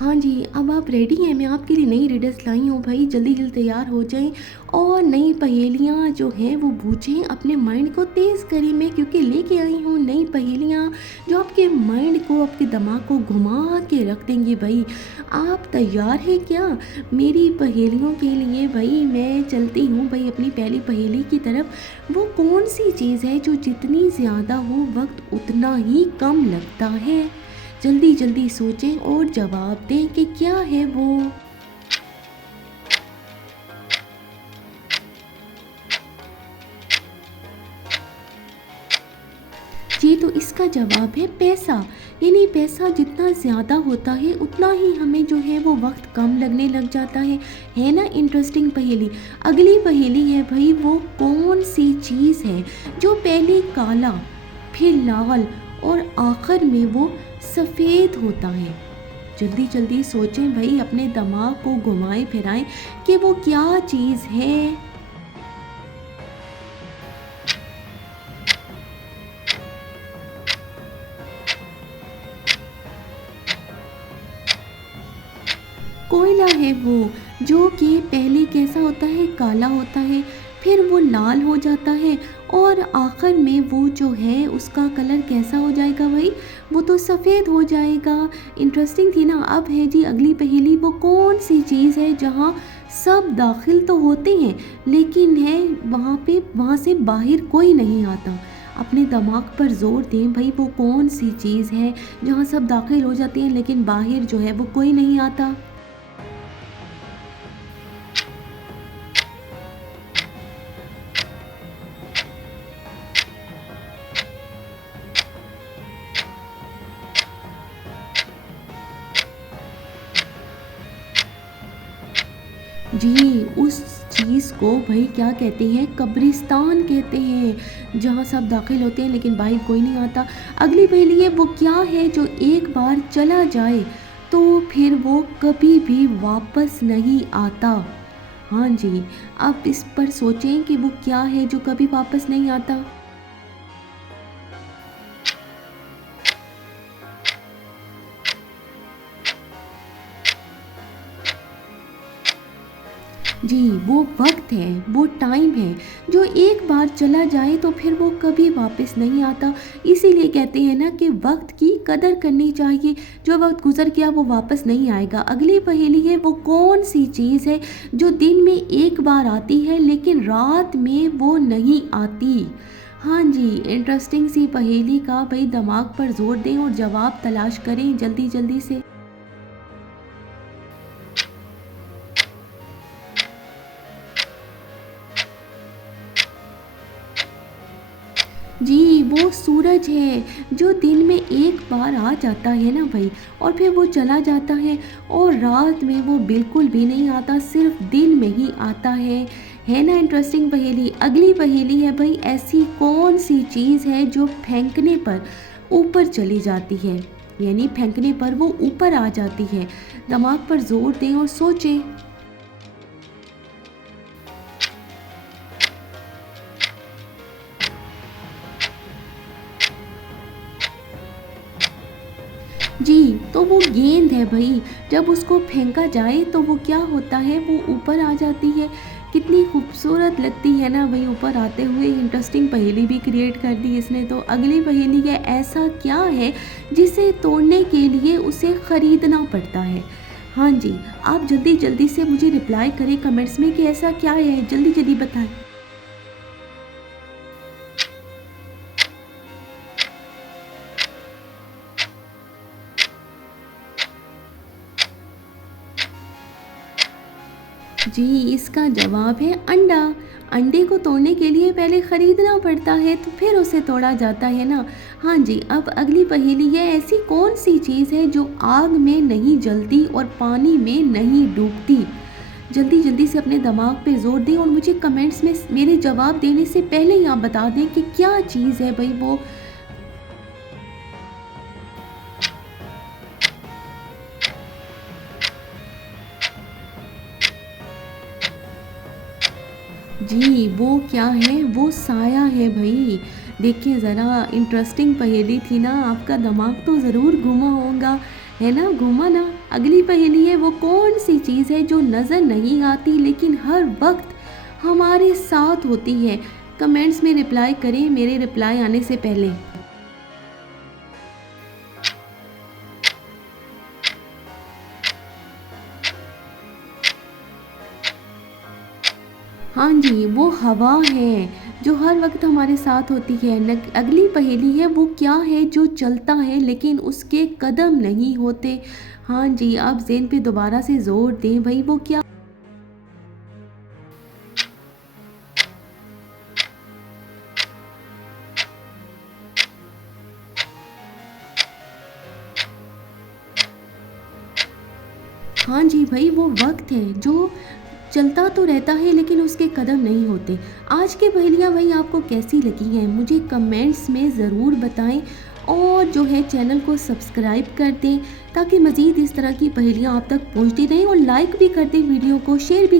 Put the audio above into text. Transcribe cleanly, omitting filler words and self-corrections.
हाँ जी, अब आप रेडी हैं? मैं आपके लिए नई रीडर्स लाई हूँ भाई, जल्दी-जल्दी तैयार हो जाएँ और नई पहेलियाँ जो हैं वो बूझें, अपने माइंड को तेज़ करें। मैं क्योंकि लेके आई हूँ नई पहेलियाँ जो आपके माइंड को, आपके दिमाग को घुमा के रख देंगी भई। आप तैयार हैं क्या? मेरी पहेलियों के लिए भई मैं चलती हूँ भई अपनी पहली पहेली की तरफ। वो कौन-सी चीज़ है जो जितनी ज़्यादा हो वक़्त उतना ही कम लगता है? जल्दी जल्दी सोचें और जवाब दें कि क्या है वो। जी, तो इसका जवाब है पैसा। यानी पैसा जितना ज़्यादा होता है उतना ही हमें जो है वो वक्त कम लगने लग जाता है ना। इंटरेस्टिंग पहेली। अगली पहेली है भाई, वो कौन सी चीज़ है जो पहले काला, फिर लाल और आखिर में वो सफ़ेद होता है। जल्दी जल्दी सोचें भाई, अपने दिमाग को घुमाएं फिराएं कि वो क्या चीज़ है। कोयला है वो, जो कि पहले कैसा होता है, काला होता है, फिर वो लाल हो जाता है और आखिर में वो जो है उसका कलर कैसा हो जाएगा भाई, वो तो सफ़ेद हो जाएगा। इंटरेस्टिंग थी ना। अब है जी अगली पहेली, वो कौन सी चीज़ है जहाँ सब दाखिल तो होते हैं लेकिन है वहाँ से बाहर कोई नहीं आता। अपने दिमाग पर जोर दें भाई, वो कौन सी चीज़ है जहाँ सब दाखिल हो जाते हैं लेकिन बाहर जो है वो कोई नहीं आता। जी, उस चीज़ को भाई क्या कहते हैं, कब्रिस्तान कहते हैं, जहाँ सब दाखिल होते हैं लेकिन बाहर कोई नहीं आता। अगली पहेली है, वो क्या है जो एक बार चला जाए तो फिर वो कभी भी वापस नहीं आता। हाँ जी, आप इस पर सोचें कि वो क्या है जो कभी वापस नहीं आता। जी, वो वक़्त है, वो टाइम है, जो एक बार चला जाए तो फिर वो कभी वापस नहीं आता। इसीलिए कहते हैं ना कि वक़्त की कदर करनी चाहिए, जो वक़्त गुज़र गया वो वापस नहीं आएगा। अगली पहेली है, वो कौन-सी चीज़ है जो दिन में एक बार आती है लेकिन रात में वो नहीं आती? हाँ जी, इंटरेस्टिंग सी पहेली का भई दिमाग पर ज़ोर दें और जवाब तलाश करें जल्दी-जल्दी से। जी, वो सूरज है, जो दिन में एक बार आ जाता है ना भई, और फिर वो चला जाता है और रात में वो बिल्कुल भी नहीं आता, सिर्फ़ दिन में ही आता है। है ना इंटरेस्टिंग पहेली? अगली पहेली है भई, ऐसी कौन-सी चीज़ है जो फेंकने पर ऊपर चली जाती है? यानी फेंकने पर वो ऊपर आ जाती है। दिमाग पर ज़ोर दें और सोचें। जी, तो वो गेंद है भई, जब उसको फेंका जाए तो वो क्या होता है, वो ऊपर आ जाती है। कितनी खूबसूरत लगती है ना भई ऊपर आते हुए। इंटरेस्टिंग पहेली भी क्रिएट कर दी इसने तो। अगली पहेली है, ऐसा क्या है जिसे तोड़ने के लिए उसे खरीदना पड़ता है? हाँ जी, आप जल्दी-जल्दी से मुझे रिप्लाई करें कमेंट्स में कि ऐसा क्या है? जल्दी-जल्दी बताएँ। जी, इसका जवाब है अंडा। अंडे को तोड़ने के लिए पहले खरीदना पड़ता है तो फिर उसे तोड़ा जाता है ना। हाँ जी, अब अगली पहेली है, ऐसी कौन सी चीज़ है जो आग में नहीं जलती और पानी में नहीं डूबती? जल्दी जल्दी से अपने दिमाग पे जोर दें और मुझे कमेंट्स में मेरे जवाब देने से पहले ही आप बता दें कि क्या चीज़ है भाई वो। जी, वो क्या है? वो साया है भई। देखिए ज़रा, इंटरेस्टिंग पहेली थी ना, आपका दिमाग तो ज़रूर घूमा होगा, है ना? घूमा ना? अगली पहेली है, वो कौन सी चीज़ है जो नज़र नहीं आती लेकिन हर वक्त हमारे साथ होती है? कमेंट्स में रिप्लाई करें मेरे रिप्लाई आने से पहले। हाँ जी, वो हवा है, जो हर वक़्त हमारे साथ होती है। अगली पहेली है, वो क्या है जो चलता है लेकिन उसके कदम नहीं होते? हाँ जी, आप ज़ेहन पे दोबारा से ज़ोर दें भई, वो क्या? हाँ जी भई, वो वक़्त है जो चलता तो रहता है लेकिन उसके कदम नहीं होते। आज की पहेलियाँ भई आपको कैसी लगी हैं? मुझे कमेंट्स में ज़रूर बताएँ और जो है चैनल को सब्सक्राइब कर दें ताकि मज़ीद इस तरह की पहेलियाँ आप तक पहुँचती रहें, और लाइक भी कर दें वीडियो को, शेयर भी